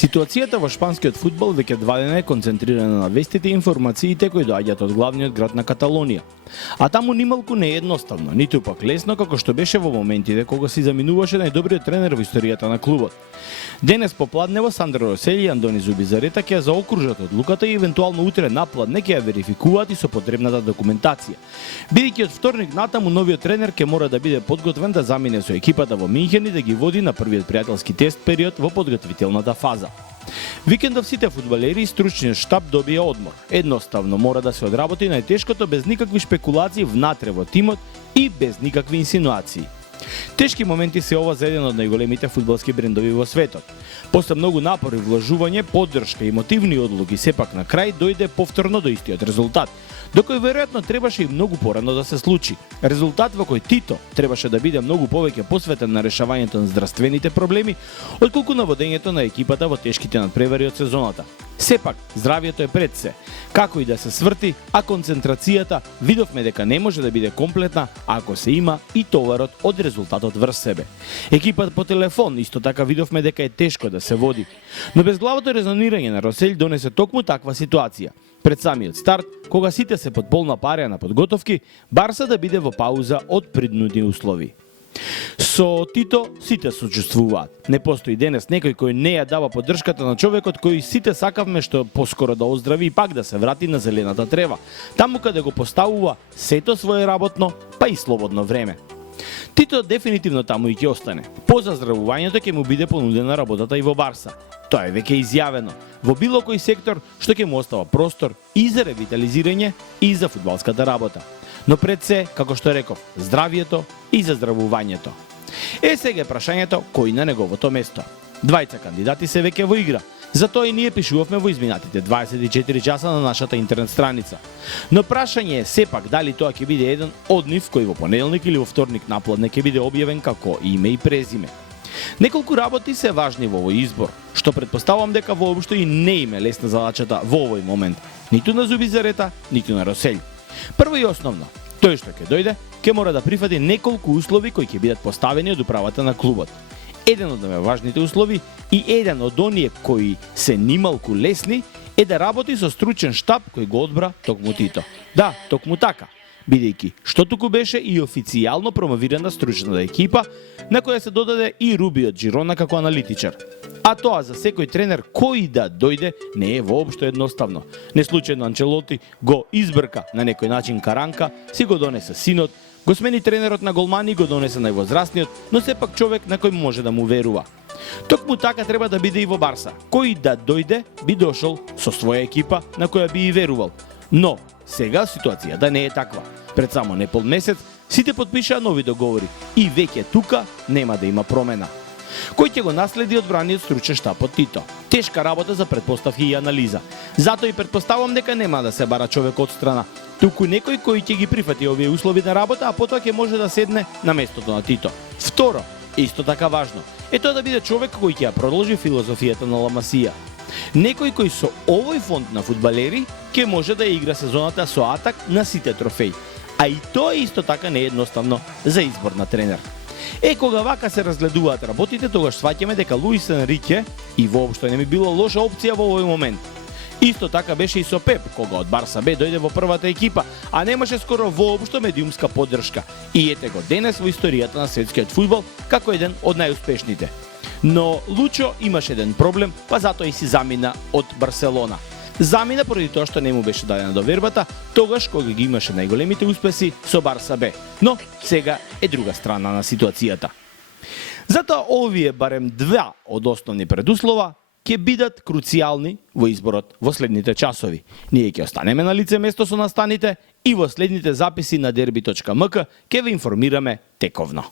Ситуацијата во шпанскиот фудбал веќе 2 дена е концентрирана на вестите и информациите кои доаѓаат од главниот град на Каталонија. А таму нималку не е едноставно, ниту пак лесно како што беше во моментите кога си заминуваше најдобриот тренер во историјата на клубот. Денес попладнево Сандро Росели и Андони Зубизарета ќе заокружат одлуката и евентуално утре напладне ќе ја верификуваат и со потребната документација. Бидејќи од вторник натаму новиот тренер ќе мора да биде подготвен да замине со екипата во Минхен и да ги води на првиот пријателски тест период во подготвителната фаза. Викендов сите фудбалери и стручниот штаб добија одмор. Едноставно мора да се одработи најтешкото без никакви шпекулации внатре во тимот и без никакви инсинуации. Тешки моменти се ова за еден од најголемите фудбалски брендови во светот. После многу напор и вложување, поддршка и мотивни одлуки, сепак на крај дојде повторно до истиот резултат, до кој веројатно требаше и многу порано да се случи. Резултат во кој Тито требаше да биде многу повеќе посветен на решавањето на здравствените проблеми, отколку на водењето на екипата во тешките надпревари од сезоната. Сепак, здравието е пред се. Како и да се сврти, а концентрацијата видовме дека не може да биде комплетна ако се има и товарот од резултатот врз себе. Екипата по телефон исто така видовме дека е тешко да се води. Но безглавото резонирање на Росел донесе токму таква ситуација. Пред самиот старт, кога сите се под полна пареја на подготовки, Барса да биде во пауза од принудни услови. Со Тито сите сочувствуваат. Не постои денес некој кој не ја дава поддршката на човекот кој сите сакавме што поскоро да оздрави и пак да се врати на зелената трева, таму каде го поставува сето свое работно, па и слободно време. Тито дефинитивно таму и ќе остане. По заздравувањето ќе му биде понудена работата и во Барса. Тоа е веќе изјавено. Во било кој сектор што ќе му остава простор и за ревитализирање и за фудбалската работа. Но пред се, како што реков, здравието и заздравувањето. Сега е прашањето кој на неговото место. Двајца кандидати се веќе во игра. Затоа и ние пишувавме во изминатите 24 часа на нашата интернет страница. Но прашање е сепак дали тоа ќе биде еден од нив кој во понеделник или во вторник напладне ќе биде објавен како име и презиме. Неколку работи се важни во овој избор, што предпоставувам дека воопшто и не им е лесна задачата во овој момент, ниту на Зубизарета, ниту на Росел. Прво и основно, тој што ќе дојде, ќе мора да прифати неколку услови кои ќе бидат поставени од управата на клубот. Еден од најважните услови и еден од оние кои се нималку лесни е да работи со стручен штаб кој го одбра токму Тито. Да, токму така, бидејќи што туку беше и официјално промовирана стручната екипа на која се додаде и Руби од Жирона како аналитичар. А тоа за секој тренер кој да дојде не е воопшто едноставно. Неслучајно Анчелоти го избрка на некој начин Каранка, си го донесе синот, го смени тренерот на голмани и го донесе највозрастниот, но сепак човек на кој може да му верува. Токму така треба да биде и во Барса. Кој да дојде би дошол со своја екипа на која би и верувал. Но сега ситуацијата не е таква. Пред само непол месец сите подпишаа нови договори и веќе тука нема да има промена. Кој ќе го наследи одбраниот стручен штаб од Тито? Тешка работа за претпоставки и анализа. Затоа и претпоставам дека нема да се бара човек од страна, туку некој кој ќе ги прифати овие услови на работа, а потоа ќе може да седне на местото на Тито. Второ, исто така важно, е тоа да биде човек кој ќе ја продолжи филозофијата на Ла Масија. Некој кој со овој фонд на фудбалери ќе може да игра сезоната со атак на сите трофеи. А и тоа исто така не е едноставно за избор на тренер. Кога вака се разгледуваат работите, тогаш сваќаме дека Луис Енрике и воопшто не ми било лоша опција во овој момент. Исто така беше и со Пеп, кога од Барса Б дојде во првата екипа, а немаше скоро воопшто медиумска поддршка. И ете го денес во историјата на светскиот фудбал како еден од најуспешните. Но Лучо имаше еден проблем, па затоа и си замина од Барселона. Замина поради тоа што не му беше дадена довербата, тогаш кога ги имаше најголемите успеси со Барса Б. Но сега е друга страна на ситуацијата. Затоа овие барем два од основни предуслова ќе бидат круцијални во изборот во следните часови. Ние ќе останеме на лице место со настаните и во следните записи на derby.mk ќе ве информираме тековно.